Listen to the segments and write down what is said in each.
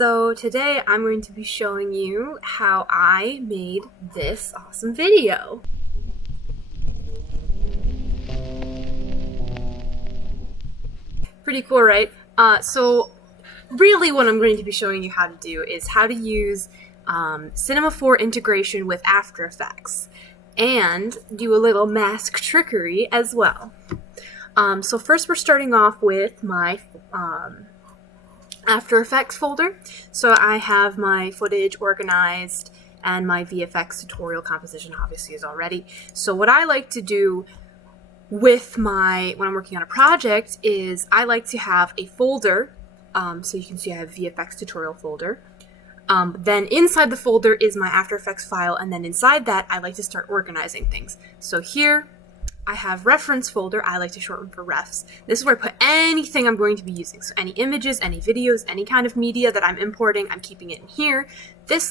So today I'm going to be showing you how I made this awesome video. Pretty cool, right? So really what I'm going to be showing you how to do is how to use Cinema 4 integration with After Effects and do a little mask trickery as well. So first we're starting off with my After Effects folder. So I have my footage organized and my VFX tutorial composition obviously is already. So what I like to do with when I'm working on a project is I like to have a folder. So you can see I have VFX tutorial folder. Then inside the folder is my After Effects file, and then inside that I like to start organizing things. So here I have reference folder. I like to shorten for refs. This is where I put anything I'm going to be using. So any images, any videos, any kind of media that I'm importing, I'm keeping it in here.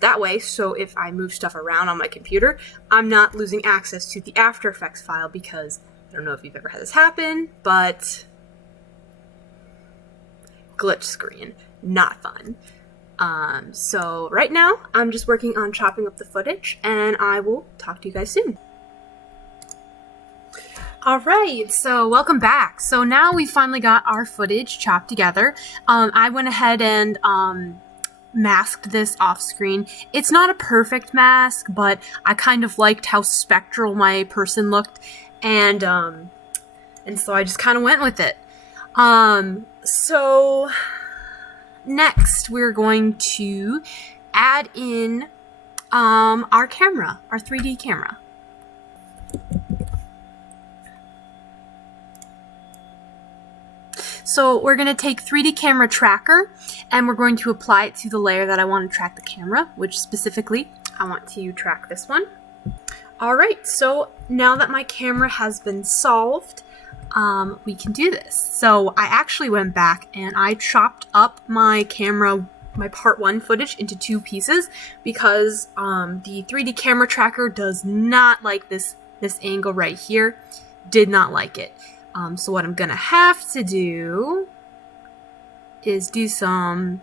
That way, so if I move stuff around on my computer, I'm not losing access to the After Effects file, because I don't know if you've ever had this happen, but glitch screen, not fun. So right now I'm just working on chopping up the footage, and I will talk to you guys soon. Alright, so welcome back. So now we finally got our footage chopped together. I went ahead and masked this off screen. It's not a perfect mask, but I kind of liked how spectral my person looked, and so I just kind of went with it. So next we're going to add in our camera, our 3D camera. So we're going to take 3D camera tracker and we're going to apply it to the layer that I want to track the camera, which specifically I want to track this one. Alright, so now that my camera has been solved, we can do this. So I actually went back and I chopped up my camera, my part 1 footage into 2 pieces because the 3D camera tracker does not like this angle right here. Did not like it. So what I'm gonna have to do is do some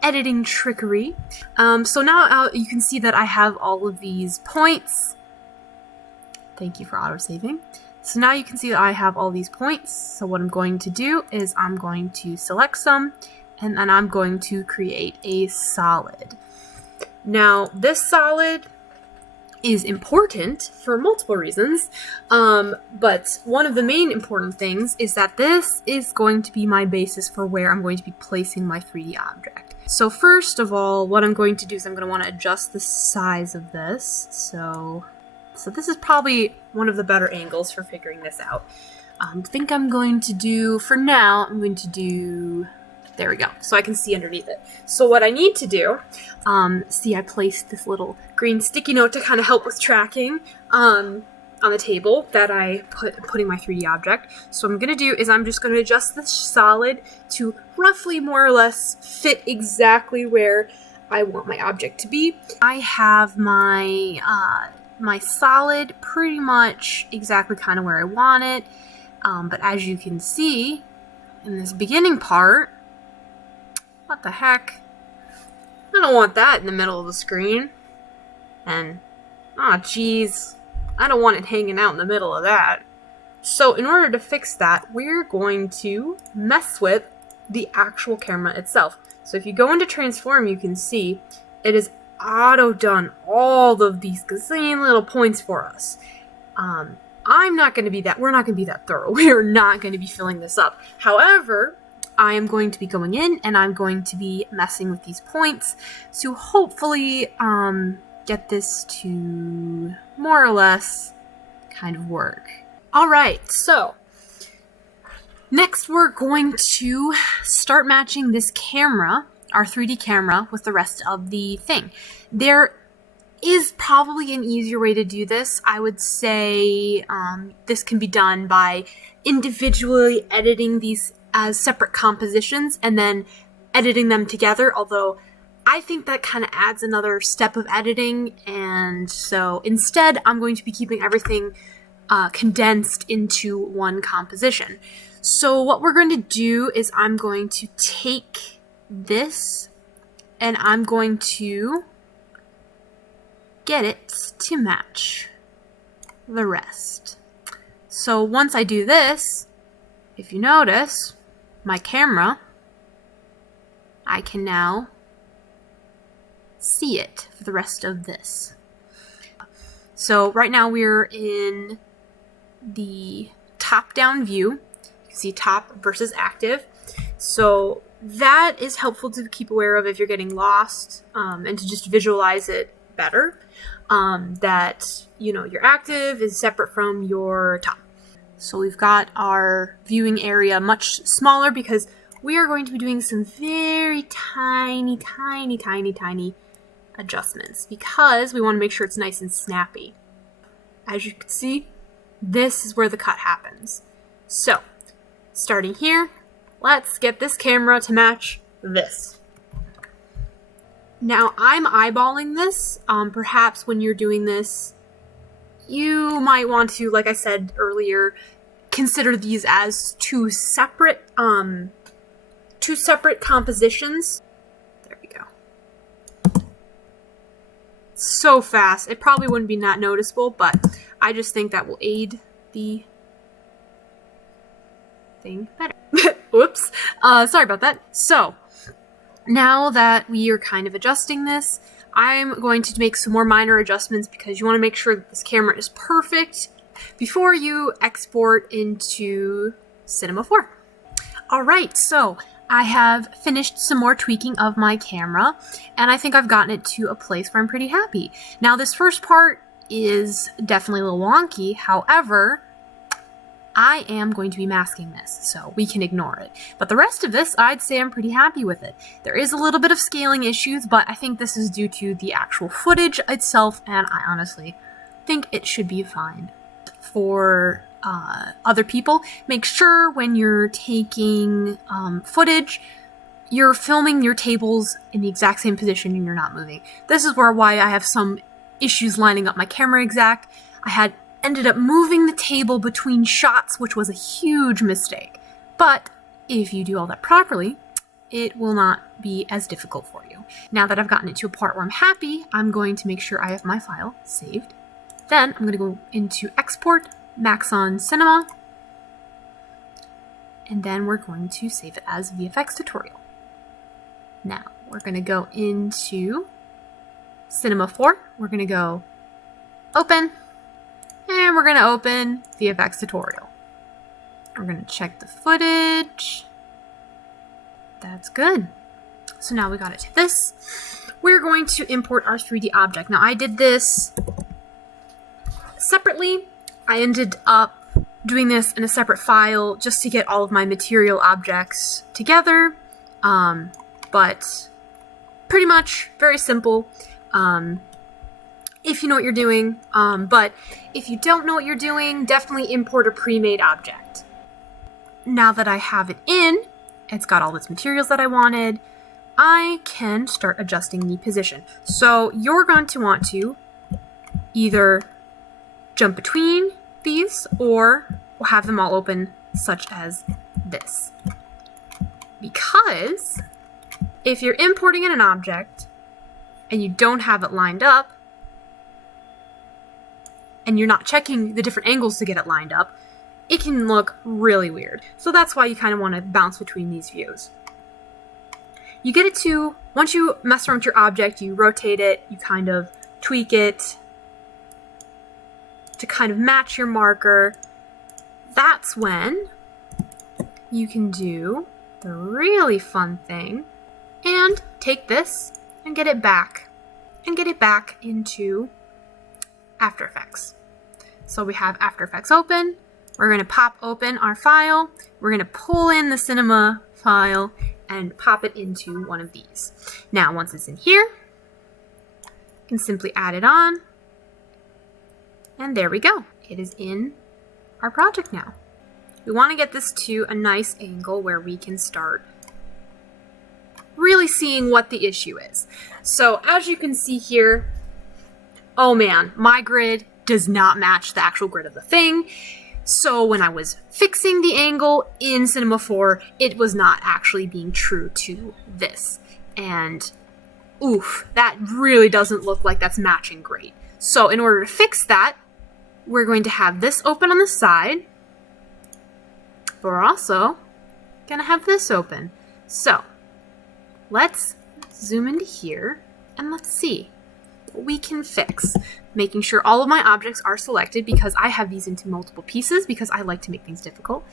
editing trickery. So now you can see that I have all of these points. Thank you for autosaving. So now you can see that I have all these points. So what I'm going to do is I'm going to select some, and then I'm going to create a solid. Now this solid is important for multiple reasons, but one of the main important things is that this is going to be my basis for where I'm going to be placing my 3D object. So first of all, what I'm going to do is I'm going to want to adjust the size of this. So this is probably one of the better angles for figuring this out. I think I'm going to do, for now, I'm going to do, there we go, so I can see underneath it. So what I need to do, see I placed this little green sticky note to kind of help with tracking on the table that I putting my 3D object. So what I'm going to do is I'm just going to adjust the solid to roughly more or less fit exactly where I want my object to be. I have my my solid pretty much exactly kind of where I want it, but as you can see in this beginning part, what the heck? I don't want that in the middle of the screen. And, oh geez, I don't want it hanging out in the middle of that. So in order to fix that, we're going to mess with the actual camera itself. So if you go into transform, you can see it is auto done all of these gazillion little points for us. I'm not going to be that, we're not going to be that thorough. We are not going to be filling this up. However, I am going to be going in and I'm going to be messing with these points to hopefully get this to more or less kind of work. Alright, so next we're going to start matching this camera, our 3D camera, with the rest of the thing. There is probably an easier way to do this. I would say this can be done by individually editing these as separate compositions and then editing them together, although I think that kind of adds another step of editing, and so instead I'm going to be keeping everything condensed into one composition. So what we're going to do is I'm going to take this and I'm going to get it to match the rest. So once I do this, if you notice, my camera, I can now see it for the rest of this. So right now we're in the top-down view. You can see top versus active. So that is helpful to keep aware of if you're getting lost, and to just visualize it better. That, your active is separate from your top. So we've got our viewing area much smaller because we are going to be doing some very tiny adjustments because we want to make sure it's nice and snappy. As you can see, this is where the cut happens. So, starting here, let's get this camera to match this. Now, I'm eyeballing this. Perhaps when you're doing this, you might want to, like I said earlier, consider these as two separate compositions. There we go. So fast. It probably wouldn't be that noticeable, but I just think that will aid the thing better. Whoops. Sorry about that. So, now that we are kind of adjusting this, I'm going to make some more minor adjustments because you want to make sure that this camera is perfect before you export into Cinema 4. Alright, so I have finished some more tweaking of my camera, and I think I've gotten it to a place where I'm pretty happy. Now, this first part is definitely a little wonky, however, I am going to be masking this, so we can ignore it. But the rest of this, I'd say I'm pretty happy with it. There is a little bit of scaling issues, but I think this is due to the actual footage itself, and I honestly think it should be fine. For other people, make sure when you're taking footage, you're filming your tables in the exact same position and you're not moving. This is why I have some issues lining up my camera exact. I had ended up moving the table between shots, which was a huge mistake. But if you do all that properly, it will not be as difficult for you. Now that I've gotten it to a part where I'm happy, I'm going to make sure I have my file saved. Then I'm going to go into Export, Maxon Cinema, and then we're going to save it as VFX tutorial. Now we're going to go into Cinema 4. We're going to go Open. And we're going to open VFX tutorial. We're going to check the footage. That's good. So now we got it to this. We're going to import our 3D object. Now I did this separately. I ended up doing this in a separate file just to get all of my material objects together. But pretty much very simple. If you know what you're doing, but if you don't know what you're doing, definitely import a pre-made object. Now that I have it in, it's got all its materials that I wanted, I can start adjusting the position. So you're going to want to either jump between these or have them all open such as this. Because if you're importing in an object and you don't have it lined up, and you're not checking the different angles to get it lined up, it can look really weird. So that's why you kind of want to bounce between these views. You get it to, once you mess around with your object, you rotate it, you kind of tweak it to kind of match your marker. That's when you can do the really fun thing and take this and get it back into After Effects. So we have After Effects open. We're going to pop open our file. We're going to pull in the cinema file and pop it into one of these. Now, once it's in here, you can simply add it on. And there we go. It is in our project now. We want to get this to a nice angle where we can start really seeing what the issue is. So as you can see here, oh man, my grid does not match the actual grid of the thing. So when I was fixing the angle in Cinema 4, it was not actually being true to this. And oof, that really doesn't look like that's matching great. So in order to fix that, we're going to have this open on the side, but we're also going to have this open. So let's zoom into here and let's see what we can fix. Making sure all of my objects are selected because I have these into multiple pieces because I like to make things difficult.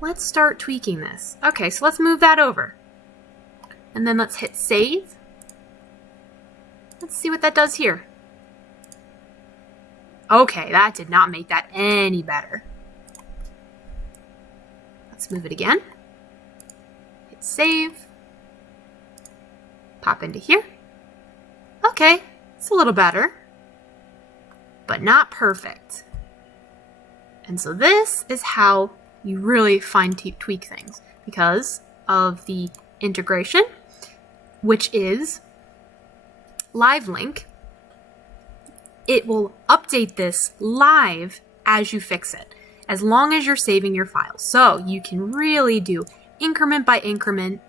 Let's start tweaking this. Okay, so let's move that over. And then let's hit save. Let's see what that does here. Okay, that did not make that any better. Let's move it again. Hit save. Pop into here. Okay, it's a little better, but not perfect. And so this is how you really fine tweak things because of the integration, which is live link. It will update this live as you fix it, as long as you're saving your files. So you can really do increment by increment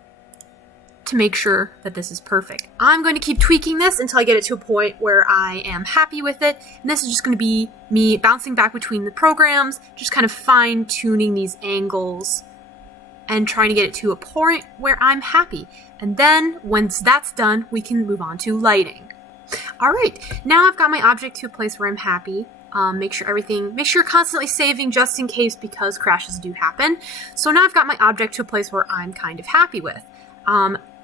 to make sure that this is perfect. I'm going to keep tweaking this until I get it to a point where I am happy with it. And this is just going to be me bouncing back between the programs, just kind of fine tuning these angles and trying to get it to a point where I'm happy. And then once that's done, we can move on to lighting. All right, now I've got my object to a place where I'm happy. Make sure you're constantly saving just in case because crashes do happen. So now I've got my object to a place where I'm kind of happy with.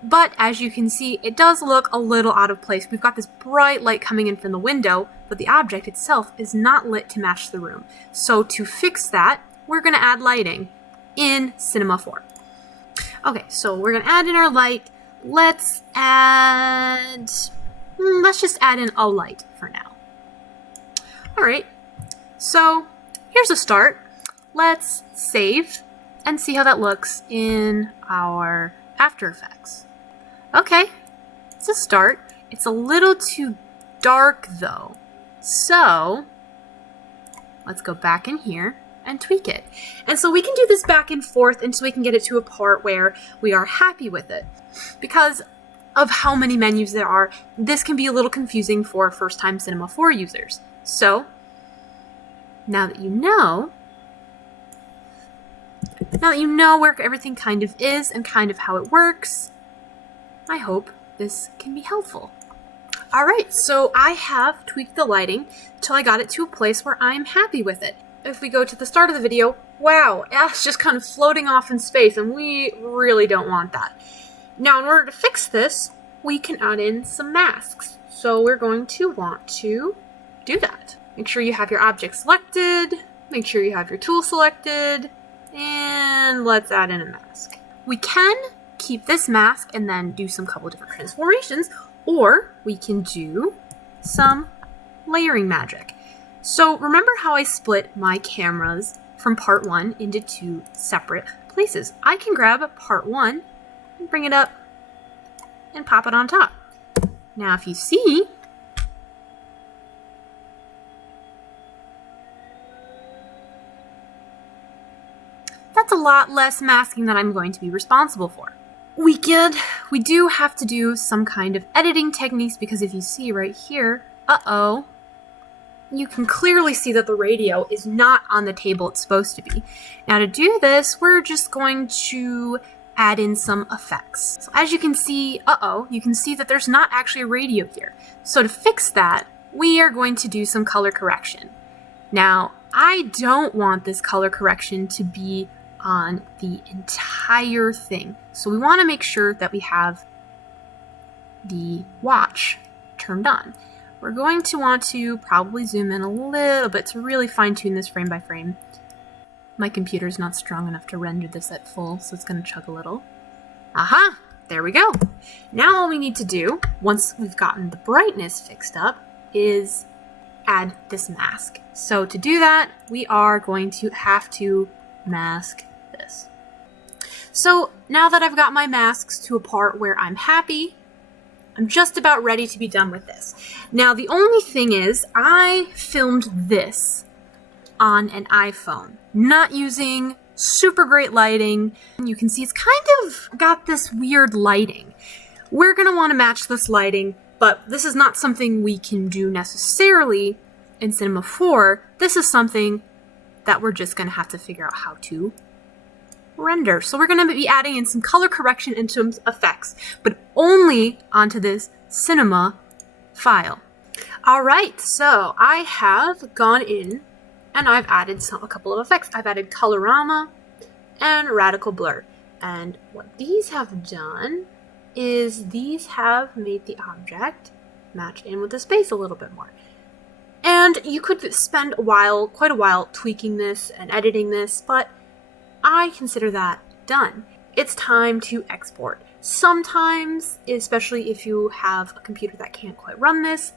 But as you can see, it does look a little out of place. We've got this bright light coming in from the window, but the object itself is not lit to match the room. So to fix that, we're going to add lighting in Cinema 4. Okay, so we're going to add in our light. Let's just add in a light for now. All right, so here's a start. Let's save and see how that looks in our After Effects. Okay, it's a start. It's a little too dark though. So let's go back in here and tweak it. And so we can do this back and forth until we can get it to a part where we are happy with it. Because of how many menus there are, this can be a little confusing for first-time Cinema 4 users. So now that you know where everything kind of is and kind of how it works, I hope this can be helpful. All right, so I have tweaked the lighting till I got it to a place where I'm happy with it. If we go to the start of the video, wow, it's just kind of floating off in space, and we really don't want that. Now, in order to fix this, we can add in some masks. So we're going to want to do that. Make sure you have your object selected, make sure you have your tool selected, and let's add in a mask. We can keep this mask and then do some couple different transformations, or we can do some layering magic. So remember how I split my cameras from part 1 into 2 separate places? I can grab part 1 and bring it up and pop it on top. Now if you see, that's a lot less masking that I'm going to be responsible for. We do have to do some kind of editing techniques because if you see right here, you can clearly see that the radio is not on the table it's supposed to be. Now to do this, we're just going to add in some effects. So as you can see, you can see that there's not actually a radio here. So to fix that, we are going to do some color correction. Now, I don't want this color correction to be on the entire thing. So we want to make sure that we have the watch turned on. We're going to want to probably zoom in a little bit to really fine tune this frame by frame. My computer's not strong enough to render this at full, so it's going to chug a little. Aha! There we go. Now all we need to do, once we've gotten the brightness fixed up, is add this mask. So to do that, we are going to have to mask this. So now that I've got my masks to a part where I'm happy, I'm just about ready to be done with this. Now the only thing is, I filmed this on an iPhone, not using super great lighting. You can see it's kind of got this weird lighting, We're going to want to match this lighting, but this is not something we can do necessarily in Cinema 4. This is something that we're just going to have to figure out how to render. So we're going to be adding in some color correction and some effects, but only onto this Cinema file. Alright, so I have gone in and I've added a couple of effects. I've added Colorama and Radical Blur. And what these have done is these have made the object match in with the space a little bit more. And you could spend quite a while tweaking this and editing this, but I consider that done. It's time to export. Sometimes, especially if you have a computer that can't quite run this,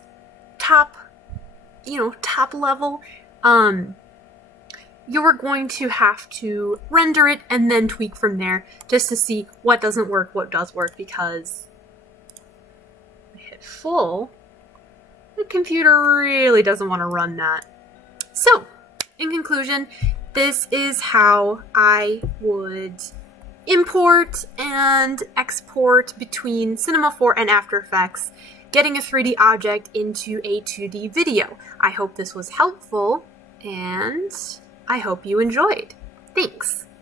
top level, you're going to have to render it and then tweak from there just to see what doesn't work, what does work, because I hit full, the computer really doesn't want to run that. So, in conclusion, this is how I would import and export between Cinema 4 and After Effects, getting a 3D object into a 2D video. I hope this was helpful, and I hope you enjoyed. Thanks!